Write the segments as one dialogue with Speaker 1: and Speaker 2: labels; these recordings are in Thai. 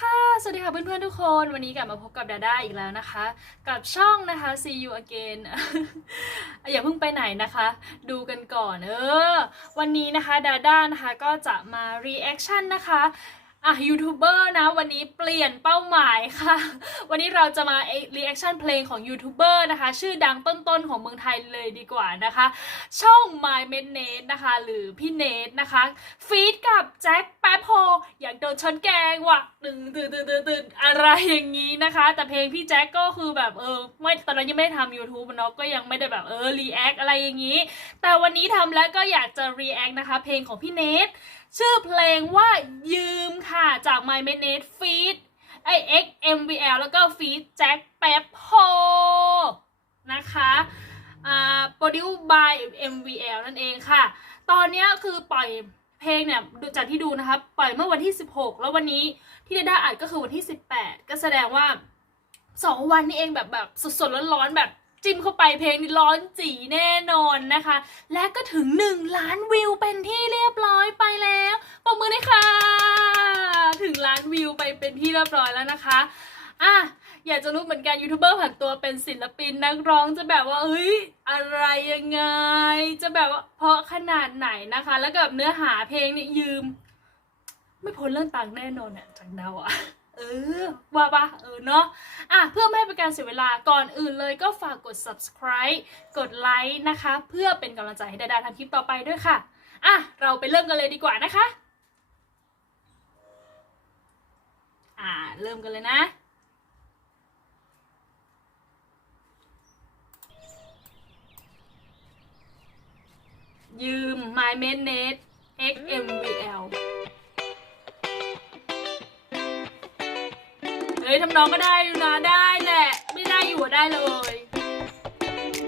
Speaker 1: ค่ะ สวัสดีค่ะเพื่อนๆทุกคน วันนี้กลับมาพบกับดาด้าอีกแล้วนะคะ กับช่องนะคะ see you again อย่าเพิ่งไปไหนนะคะ ดูกันก่อน เออ วันนี้นะคะดาด้านะคะก็จะมา reaction นะคะ อะยูทูบเบอร์นะวันนี้เปลี่ยนเป้าหมายค่ะ วันนี้เราจะมา reaction เพลงของยูทูบเบอร์นะคะ ชื่อดังต้นๆของเมืองไทยเลยดีกว่านะคะ ช่อง My m e d n a t นะคะ หรือพี่เนทนะคะฟีดกับแจ็คแป๊บโฮอยากโดนชนแกงว่ะตึงตึงตึงตึงตึงอะไรอย่างนี้นะคะ แต่เพลงพี่แจ็คก็คือแบบเออไม่ตอนนั้นยังไม่ได้ทำ YouTube เนาะก็ยังไม่ได้แบบเออรีแอคอะไรอย่างนี้ แต่วันนี้ทำแล้วก็อยากจะรีแอคนะคะ เพลงของพี่เนท ชื่อเพลงว่ายืมค่ะจาก My m e d n a t ฟีดไอ X MVL แล้วก็ฟีดแจ็คแป๊บโฮนะคะอ่า produce by MVL นั่นเองค่ะ ตอนนี้คือปล่อยเพลงเนี่ยดูจากที่ดูนะคะปล่อยเมื่อวันที่ 16 แล้ววันนี้ที่ได้ได้อัดก็คือวันที่ 18 ก็แสดงว่า 2 วันนี้เองแบบแบบสดๆร้อนๆแบบจิ้มเข้าไปเพลงนี้ร้อนจีแน่นอนนะคะ และก็ถึง 1 ล้านวิวเป็นที่เรียบร้อยไปแล้วปรบมือเลยค่ะ ถึงล้านวิว ไปเป็นที่เรียบร้อยแล้วนะคะอะอยากจะรู้เหมือนกันยูทูบเบอร์ผันตัวเป็นศิลปินนักร้องจะแบบว่าเอ้ยอะไรยังไง จะแบบว่าเพราะขนาดไหนนะคะ แล้วกับเนื้อหาเพลงเนี่ยยืม ไม่พ้นเรื่องตังแน่นอนอะจากเดาอะเออว่าปะเออเนาะอะเพื่อไม่ให้เป็นการเสียเวลาก่อนอื่นเลยก็ฝากกด subscribe กดไลค์นะคะ เพื่อเป็นกำลังใจให้ดาดาทำคลิปต่อไปด้วยค่ะอะเราไปเริ่มกันเลยดีกว่านะคะ อ่า เริ่มกันเลยนะ ยืม My m a d n e t XMVL เฮ้ยทำน้องก็ได้อยู่นะ ได้แหละ ไม่ได้อยู่อะได้เลย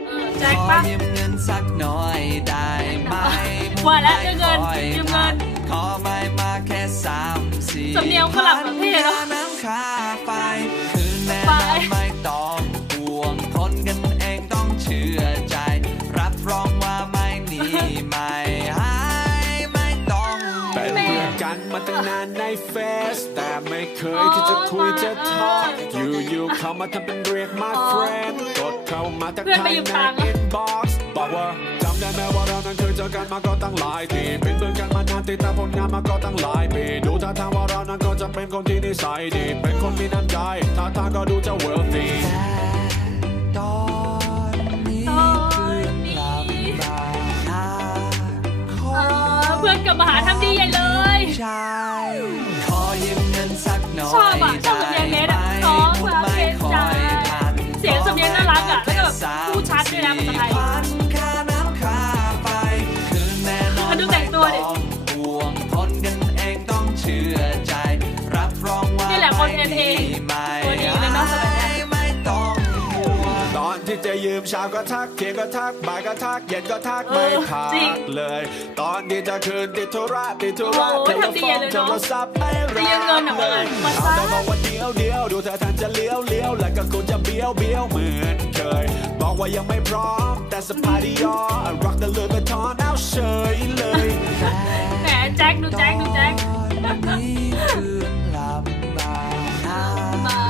Speaker 1: เออแจ็ค
Speaker 2: ขอ
Speaker 1: ปะ
Speaker 2: ยืมเงินสักหน่อยได้ไหม
Speaker 1: ว่าแล้วเรื่องเงินยืมเงิน
Speaker 2: ขอไม่มาแค่สามสี่
Speaker 1: สำเนียงฝรั่งประเทศเหรอ
Speaker 2: ค่าน้ำค่าไฟคืนแน่
Speaker 1: ไป
Speaker 2: นอนไม่ต้องห่วงคนกันเองต้องเชื่อใจ รับรองว่าไม่หนีไม่หายไม่ต้องห่ว
Speaker 3: เป็น
Speaker 2: ง
Speaker 3: เพื่อนกันมาตั้งนานในเฟซแต่ไม่เคยที่จะคุยจะทอล์กอยู่ๆเข้ามาทำเป็นเรียก my friend กดเข้ามาทัก
Speaker 1: เพื่อน
Speaker 3: ทา
Speaker 1: ไป
Speaker 3: ย
Speaker 1: ยืม
Speaker 3: ใน
Speaker 1: ตังค์
Speaker 3: inbox บอกว่าจำได้ไหมว่าเรานั้นเคยเจอกันมาก็ตั้งหลายปีเป็นเพื่อนกันมานาน ติดตามผลงานมาก็ตั้งหลายปีดูท่าทางว่าเรานั้นก็จะเป็นคนที่นิสัยดี เป็นคนมีน้ำใจท่าทางก็ดูจะ wealthy
Speaker 2: ตอนนี้
Speaker 1: ตอนนี้
Speaker 2: ลำบากหาข
Speaker 1: เออเพื่อนกลับมาหาทำดีใหญ่เลย
Speaker 2: ยืมเช้า
Speaker 1: ก็ทั
Speaker 2: กเที่
Speaker 3: ยงก็ทักบ่ายก็ทักเย็นก็ทัก
Speaker 1: เอ
Speaker 3: ไม่
Speaker 1: อ
Speaker 3: พั
Speaker 1: จริง
Speaker 3: กเลย ตอนที่จะคืนติดธุระติดธุระ
Speaker 1: โอ้
Speaker 3: โท
Speaker 1: ย
Speaker 3: ร
Speaker 1: ทำดี
Speaker 3: ฟ้อง
Speaker 1: เลย
Speaker 3: โท
Speaker 1: เนอะ
Speaker 3: รศัพท์ไม่รับ
Speaker 1: ยืมเงินอะ
Speaker 3: เลย
Speaker 1: มา
Speaker 3: เอา
Speaker 1: ซะ
Speaker 3: แต่บอกว่าเดียวเดียวดูเธอทันจะเลี้ยวเลี้ยวแล้วก็คุณจะเบี้ยวเบี้ยวเหมือนเคยบอกว่ายังไม่พร้อมแต่สภาดียอรักแต่เลือกก็ทอนเอาเฉยเลย
Speaker 1: แหมแจ็คดูแจ็คดูแจ็ค
Speaker 2: ตอนนี้คืนลำบากหา
Speaker 1: มา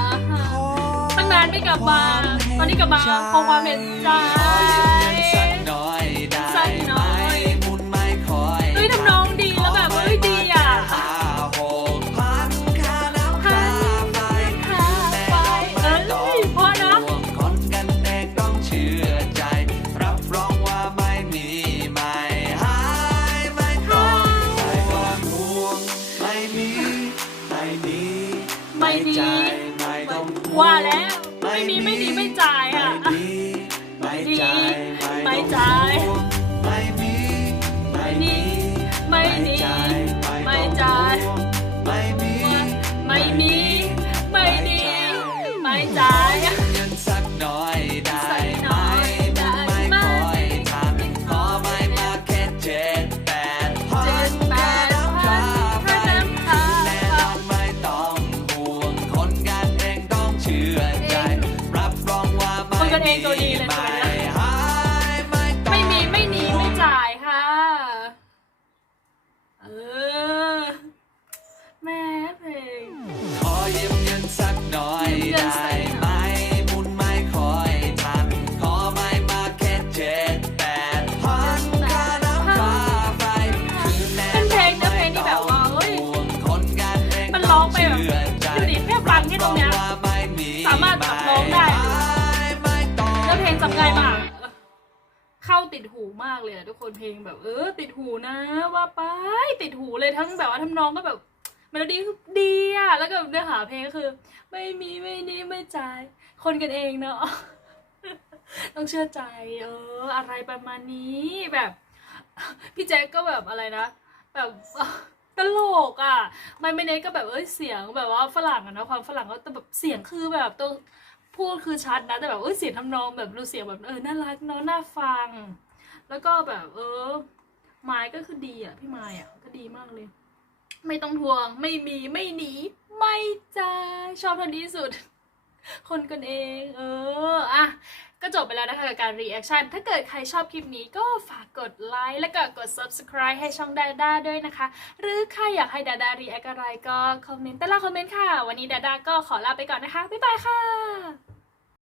Speaker 1: ตั้งนานไม่กลับมา ตอนนี้กลับมาขอความเห็นใจ
Speaker 2: ขอยืมเงินสักหน่อยได้
Speaker 1: สักหน่
Speaker 2: ไหม
Speaker 1: อย
Speaker 2: มุนไม่คอย
Speaker 1: เฮ้ยทำนองดีแล้วแบบเฮ้ยดีอะ
Speaker 2: ห้าหกพันค่าน้ำค่าไฟ
Speaker 1: ค่าไฟเอ้ยเพรา
Speaker 2: กันเองตัวดีเล
Speaker 1: ย
Speaker 2: ไม่
Speaker 1: สวยนะ
Speaker 2: ไม่
Speaker 1: มีไม่หนีไม่จ่ายค่ะ เออ ล้วเพลงจำง่ายมาก เข้าติดหูมากเลยอะทุกคนเพลงแบบ เออ ติดหูนะ ว่าไปติดหูเลยทั้งแบบว่าทำนองก็แบบมโลดี้คือดีอะแล้วก็เนื้อหาเพลงก็คือ ไม่มีไม่นี้ไม่จ่ายคนกันเองเนาะต้องเชื่อใจ เออ อะไรประมาณนี้แบบ พี่แจ็คก็แบบอะไรนะ แบบตลกอะไม่ไม่เนตก็แบบเอ้ยเสียงแบบว่าฝรั่งอะนะความฝรั่งก็แต่แบบเสียงคือแบบตัว พูดคือชัดนะ แต่แบบเออเสียงทำนองแบบดูเสียงแบบเออน่ารักเนาะน่าฟัง แล้วก็แบบเออไม้ก็คือดีอะพี่ไม้อะก็ดีมากเลย ไม่ต้องทวงไม่มีไม่หนี ไม่จ่ายชอบท่อนนี้ที่สุด คนกันเอง เอออะ ก็จบไปแล้วนะคะกับการรีแอคชั่น ถ้าเกิดใครชอบคลิปนี้ก็ฝากกดไลค์และก็กด subscribe ให้ช่องดาด้าด้วยนะคะ หรือใครอยากให้ดาด้ารีแอคอะไรก็คอมเมนต์ใต้ล่างคอมเมนต์ค่ะ วันนี้ดาด้าก็ขอลาไปก่อนนะคะ บ๊ายบายค่ะ